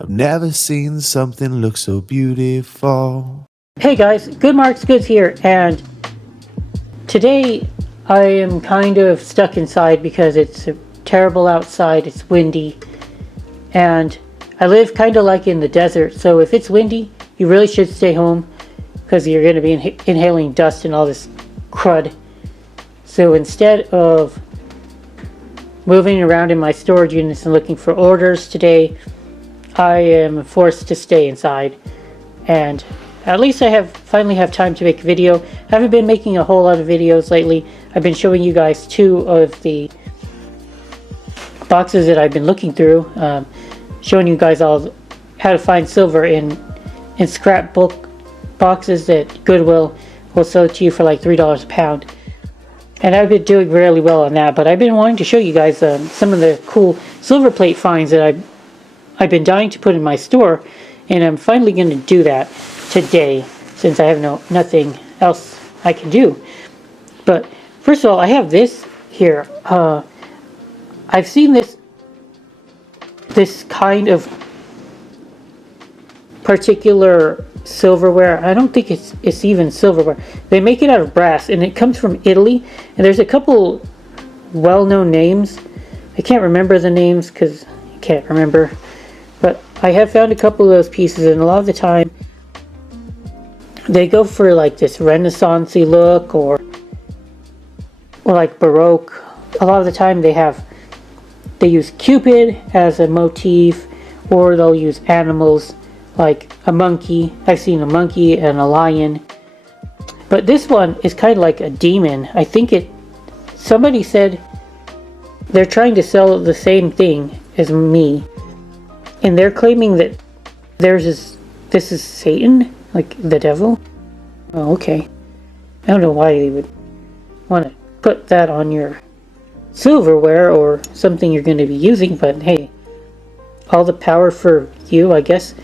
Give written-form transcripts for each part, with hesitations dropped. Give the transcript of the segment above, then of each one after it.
I've never seen something look so beautiful. Hey guys, Good Marks Goods here, and today I am kind of stuck inside because it's terrible outside, it's windy, and I live kind of like in the desert, so if it's windy, you really should stay home because you're going to be inhaling dust and all this crud. So instead of moving around in my storage units and looking for orders today, I am forced to stay inside, and at least I finally have time to make a video. I haven't been making a whole lot of videos lately. I've been showing you guys 2 of the boxes that I've been looking through, showing you guys all how to find silver in scrapbook boxes that Goodwill will sell to you for like $3 a pound. And I've been doing really well on that, but I've been wanting to show you guys some of the cool silver plate finds that I've been dying to put in my store, and I'm finally going to do that today since I have nothing else I can do. But first of all, I have this here. I've seen this kind of particular silverware. I don't think it's even silverware. They make it out of brass, and it comes from Italy, and there's a couple well-known names. I can't remember the names because I can't remember, but I have found a couple of those pieces, and a lot of the time they go for like this Renaissance-y look or like Baroque. A lot of the time they use Cupid as a motif, or they'll use animals like a monkey. I've seen a monkey and a lion, but this one is kind of like a demon. I think somebody said they're trying to sell the same thing as me, and they're claiming that this is Satan, like the devil. Oh, okay. I don't know why they would want to put that on your silverware or something you're going to be using, but hey, all the power for you, I guess.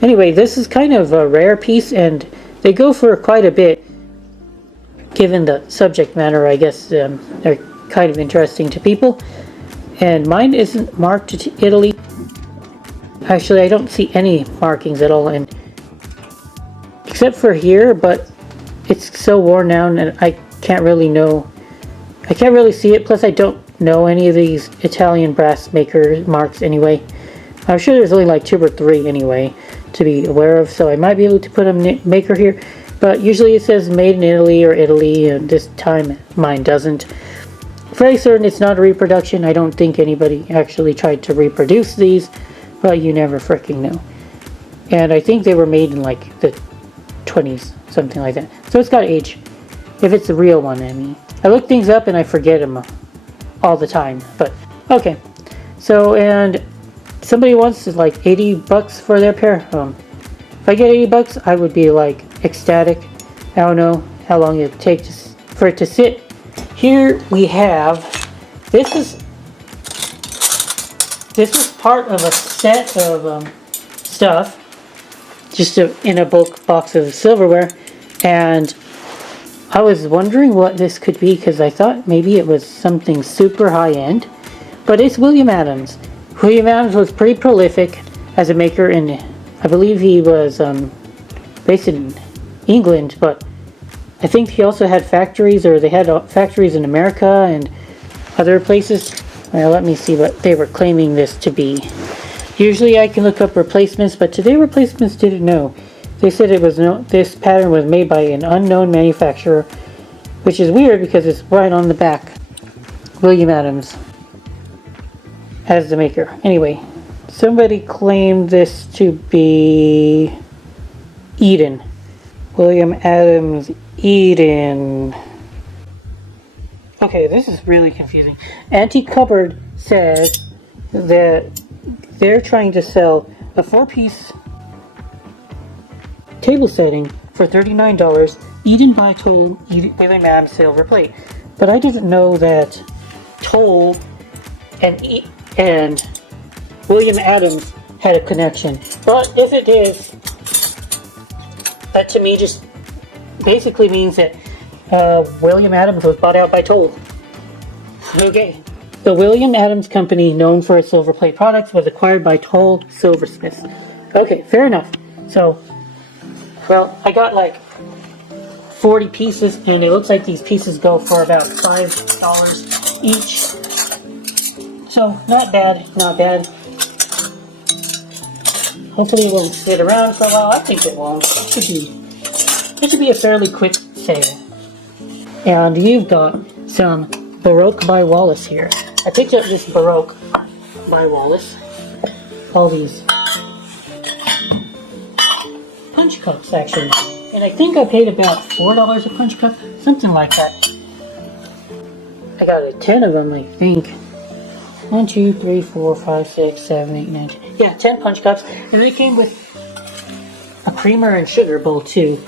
Anyway, this is kind of a rare piece, and they go for quite a bit given the subject matter. I guess they're kind of interesting to people, and mine isn't marked to Italy. Actually, I don't see any markings at all, and except for here, but it's so worn down and I can't really see it. Plus I don't know any of these Italian brass maker marks anyway. I'm sure there's only like 2 or 3 anyway to be aware of, so I might be able to put a maker here, but usually it says made in Italy or Italy, and this time mine doesn't. Fairly certain it's not a reproduction. I don't think anybody actually tried to reproduce these, but you never freaking know. And I think they were made in like the 20s, something like that. So it's got age. If it's the real one, I mean. I look things up and I forget them all the time, but okay. So, and somebody wants like $80 for their pair. If I get $80, I would be like ecstatic. I don't know how long it takes for it to sit. Here we have, this is part of a set of stuff, just in a bulk box of silverware, and I was wondering what this could be because I thought maybe it was something super high-end, but it's William Adams. William Adams was pretty prolific as a maker, and I believe he was based in England, but I think he also had factories, or they had factories in America and other places. Well, let me see what they were claiming this to be. Usually I can look up replacements, but today replacements didn't know. They said this pattern was made by an unknown manufacturer, which is weird because it's right on the back. William Adams as the maker. Anyway, somebody claimed this to be Eden. William Adams Eden. Okay, this is really confusing. Antique Cupboard says that they're trying to sell a 4-piece table setting for $39, Eden by Toll, William Adams silver plate. But I didn't know that Toll and William Adams had a connection. But if it is, that to me just basically means that William Adams was bought out by Toll. Okay, The William Adams Company, known for its silver plate products, was acquired by Toll Silversmiths. Okay, fair enough. So, well, I got like 40 pieces, and it looks like these pieces go for about $5 each. So, not bad, not bad. Hopefully it won't sit around for a while. I think it won't. It should be a fairly quick sale. And you've got some Baroque by Wallace here. I picked up this Baroque by Wallace. All these punch cups, actually. And I think I paid about $4 a punch cup, something like that. I got 10 of them, I think. 1, 2, 3, 4, 5, 6, 7, 8, 9, 10. Yeah, 10 punch cups. And they came with a creamer and sugar bowl, too.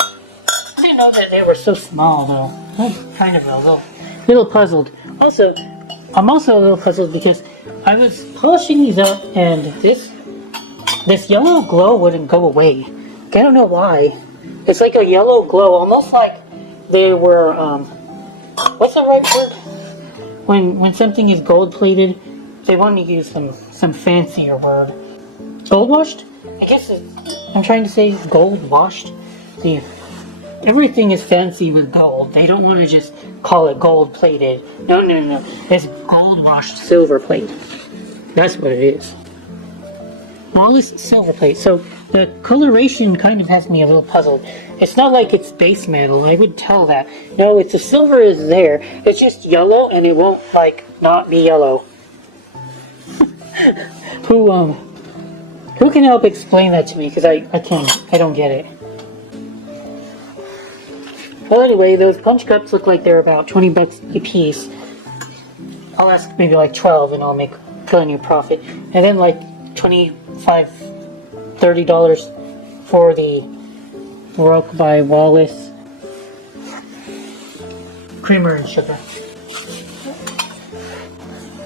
I didn't know that they were so small, though. I'm kind of a little puzzled. Also, I'm also a little puzzled because I was polishing these up, and this yellow glow wouldn't go away. I don't know why. It's like a yellow glow, almost like they were, what's the right word? When something is gold-plated, they want to use some fancier word. Gold-washed? I guess I'm trying to say gold-washed. See, everything is fancy with gold. They don't want to just call it gold-plated. No. It's gold-washed silver plate. That's what it is. Wallace silver plate. So the coloration kind of has me a little puzzled. It's not like it's base metal. I would tell that. No, it's the silver is there. It's just yellow, and it won't like not be yellow. Who can help explain that to me? Because I don't get it. Well, anyway, those punch cups look like they're about 20 bucks a piece. I'll ask maybe like 12, and I'll make plenty of profit. And then like $25, $30 for the Baroque by Wallace creamer and sugar.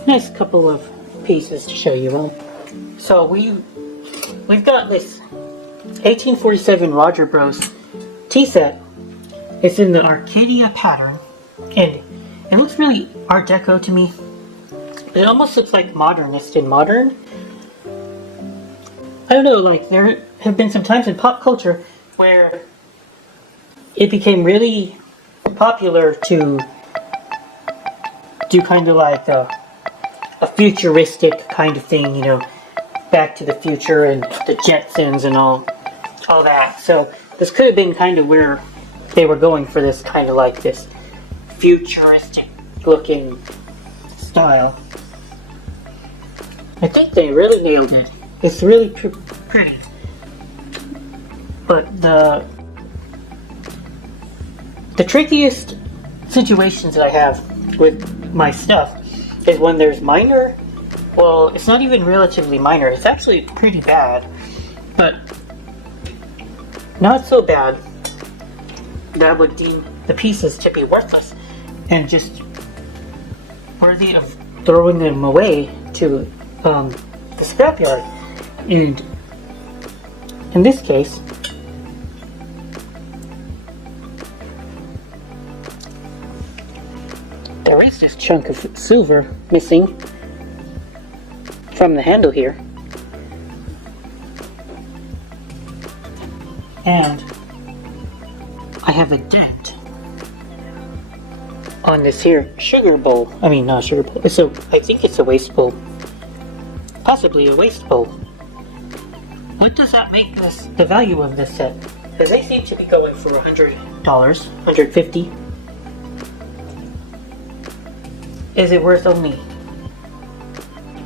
Nice couple of pieces to show you all. So we've got this 1847 Roger Bros tea set. It's in the Arcadia pattern, and it looks really Art Deco to me. It almost looks like modernist in modern. I don't know, like there have been some times in pop culture where it became really popular to do kind of like a futuristic kind of thing, you know, Back to the Future and the Jetsons and all that. So this could have been kind of where they were going for this kind of like this futuristic looking style. I think they really nailed it. It's really pretty. But the trickiest situations that I have with my stuff is when there's minor, well, it's not even relatively minor, it's actually pretty bad, but not so bad that I would deem the pieces to be worthless and just worthy of throwing them away to the scrapyard. And in this case, there is this chunk of silver missing from the handle here. And I have a dent on this here sugar bowl. I mean, not sugar bowl. I think it's a waste bowl. Possibly a waste bowl. What does that make the value of this set? Because they seem to be going for $100, $150. Is it worth only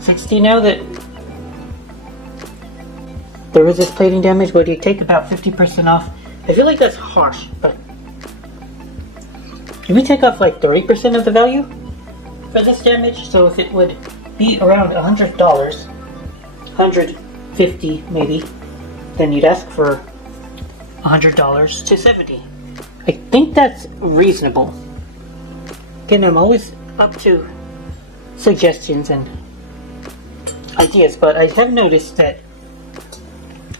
$60 now that there is this plating damage? Would you take about 50% off? I feel like that's harsh, but can we take off like 30% of the value for this damage? So if it would be around $100, $150 maybe, then you'd ask for $100 to $70. I think that's reasonable. Again, I'm always up to suggestions and ideas, but I have noticed that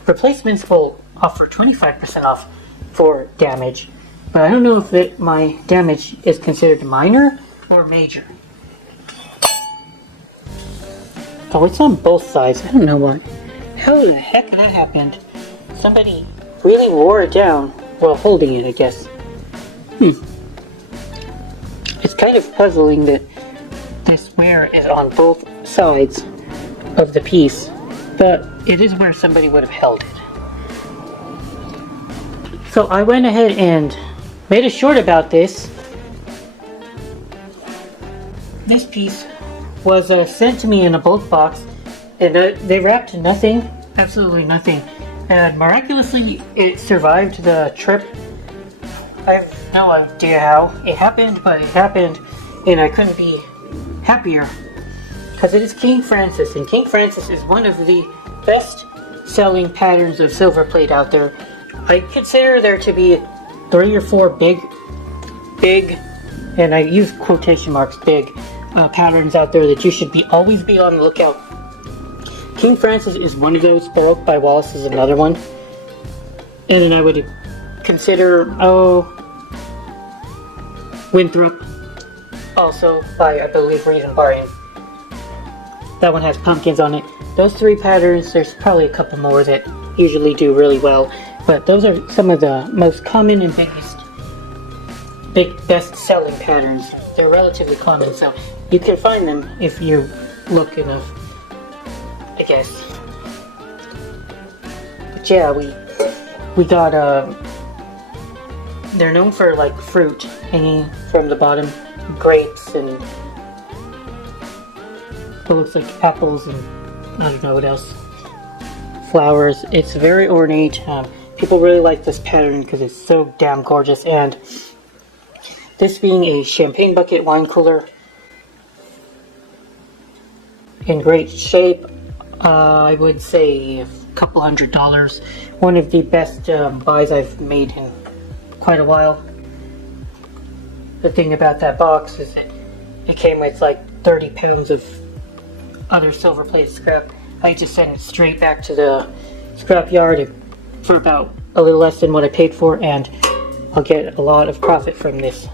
replacements will offer 25% off for damage, but I don't know if my damage is considered minor or major. Oh, it's on both sides. I don't know why. How the heck that happened? Somebody really wore it down while holding it, I guess. It's kind of puzzling that this wear is on both sides of the piece, but it is where somebody would have held it. So I went ahead and made a short about this. This piece was sent to me in a bulk box, and they wrapped nothing, absolutely nothing, and miraculously it survived the trip. I have no idea how it happened, but it happened, and I couldn't be happier, because it is King Francis, and King Francis is one of the best selling patterns of silver plate out there. I consider there to be 3 or 4 big, and I use quotation marks, big patterns out there that you should always be on the lookout. King Francis is one of those. Bulk by Wallace is another one. And then I would consider, Winthrop, also by, I believe, Reed and Barton. That one has pumpkins on it. Those 3 patterns, there's probably a couple more that usually do really well, but those are some of the most common and best-selling patterns. They're relatively common, so you can find them if you look enough, I guess. But yeah, we got they're known for like fruit hanging from the bottom, grapes and what looks like apples and I don't know what else, flowers. It's very ornate. People really like this pattern because it's so damn gorgeous, and this being a champagne bucket wine cooler in great shape, I would say a couple $100. One of the best buys I've made in quite a while. The thing about that box is that it came with like 30 pounds of other silver plated scrap. I just sent it straight back to the scrap yard for about a little less than what I paid for, and I'll get a lot of profit from this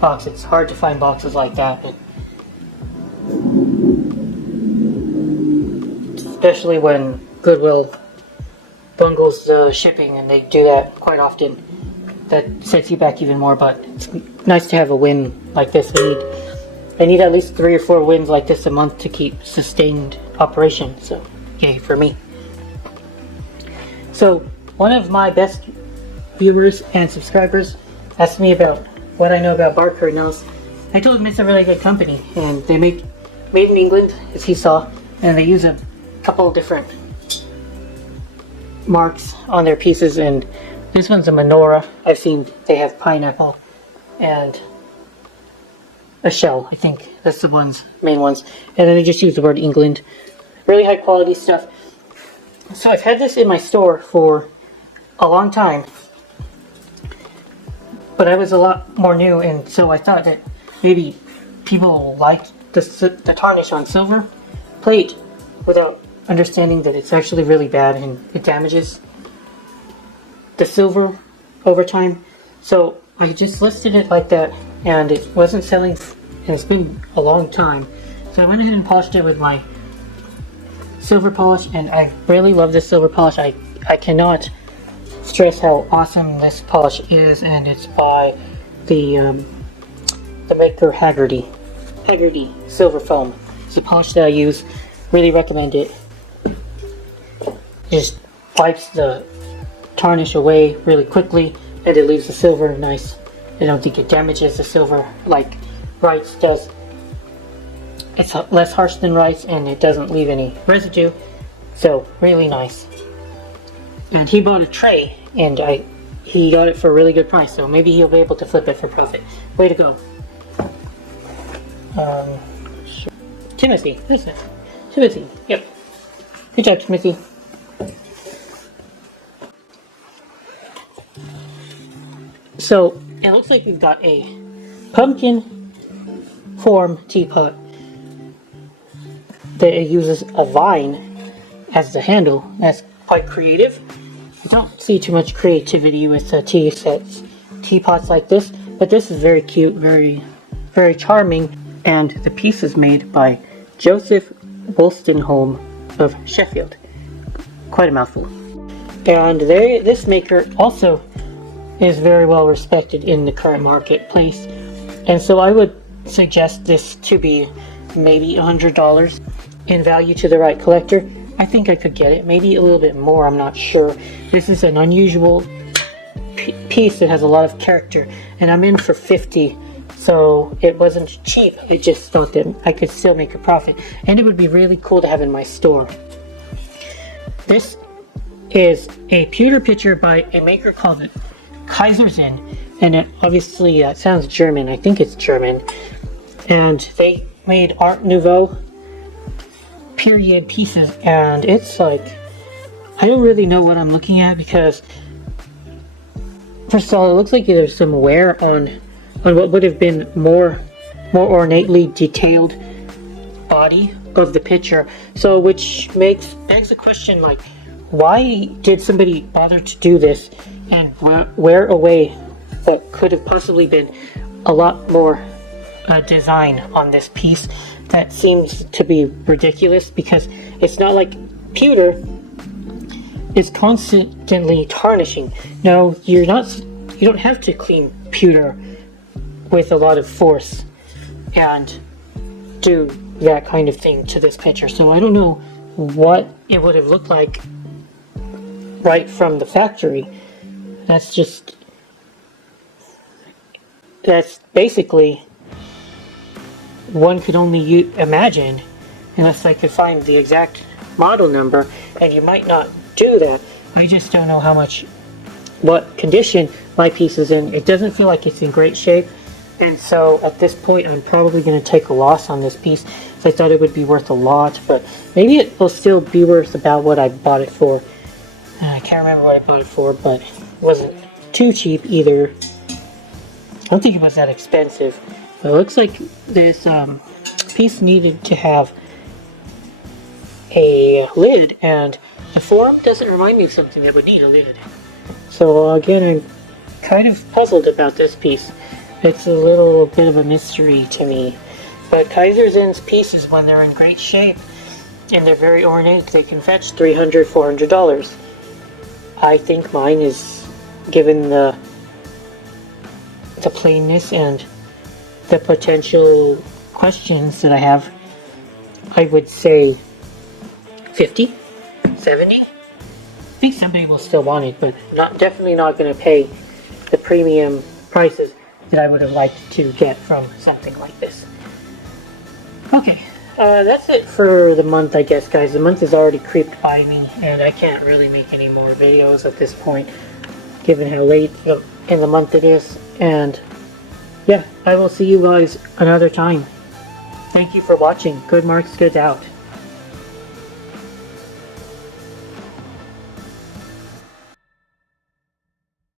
box. It's hard to find boxes like that, especially when Goodwill bungles the shipping, and they do that quite often. That sets you back even more, but it's nice to have a win like this. I need at least 3 or 4 wins like this a month to keep sustained operation, so yay for me. So one of my best viewers and subscribers asked me about what I know about bark nails. I told him it's a really good company, and they make made in England, as he saw, and they use a couple of different marks on their pieces, and this one's a menorah. I've seen they have pineapple and a shell. I think that's the main ones. And then they just use the word England. Really high quality stuff. So I've had this in my store for a long time, but I was a lot more new, and so I thought that maybe people like the tarnish on silver plate without understanding that it's actually really bad and it damages the silver over time. So I just listed it like that, and it wasn't selling, and it's been a long time. So I went ahead and polished it with my silver polish, and I really love this silver polish. I cannot stress how awesome this polish is, and it's by the maker Haggerty Silver Foam. It's a polish that I use. Really recommend it. Just wipes the tarnish away really quickly, and it leaves the silver nice. I don't think it damages the silver like Wright's does. It's less harsh than Wright's, and it doesn't leave any residue, so really nice. And he bought a tray, and he got it for a really good price, so maybe he'll be able to flip it for profit. Way to go. Sure. Timothy, this is Timothy, yep. Good job, Timothy. So, it looks like we've got a pumpkin form teapot that uses a vine as the handle. That's quite creative. I don't see too much creativity with teapots like this, but this is very cute, very, very charming, and the piece is made by Joseph Wolstenholme of Sheffield. Quite a mouthful. And this maker also is very well respected in the current marketplace. And so I would suggest this to be maybe $100 in value to the right collector. I think I could get it, maybe a little bit more, I'm not sure. This is an unusual piece that has a lot of character, and I'm in for 50, so it wasn't cheap. I just thought that I could still make a profit, and it would be really cool to have in my store. This is a pewter pitcher by a maker called Kaisersin, and it obviously sounds German. I think it's German, and they made Art Nouveau period pieces, and it's like, I don't really know what I'm looking at, because first of all, it looks like there's some wear on what would have been more ornately detailed body of the pitcher. So which begs the question, like, why did somebody bother to do this and wear away what could have possibly been a lot more design on this piece? That seems to be ridiculous, because it's not like pewter is constantly tarnishing. No, you don't have to clean pewter with a lot of force and do that kind of thing to this pitcher. So I don't know what it would have looked like right from the factory. That's basically, one could only imagine, unless I could find the exact model number, and you might not do that. I just don't know what condition my piece is in. It doesn't feel like it's in great shape, and so at this point I'm probably going to take a loss on this piece. So I thought it would be worth a lot, but maybe it will still be worth about what I bought it for. I can't remember what I bought it for, but it wasn't too cheap either. I don't think it was that expensive. But it looks like this piece needed to have a lid, and the form doesn't remind me of something that would need a lid. So again, I'm kind of puzzled about this piece. It's a little bit of a mystery to me. But Kaisersin's pieces, when they're in great shape and they're very ornate, they can fetch $300, $400. I think mine is, given the plainness and the potential questions that I have, I would say 50, 70. I think somebody will still want it, but definitely not going to pay the premium prices that I would have liked to get from something like this. Okay, that's it for the month, I guess, guys. The month has already creeped by me, and I can't really make any more videos at this point, given how late in the month it is. And yeah, I will see you guys another time. Thank you for watching. Good Marks, Goods out.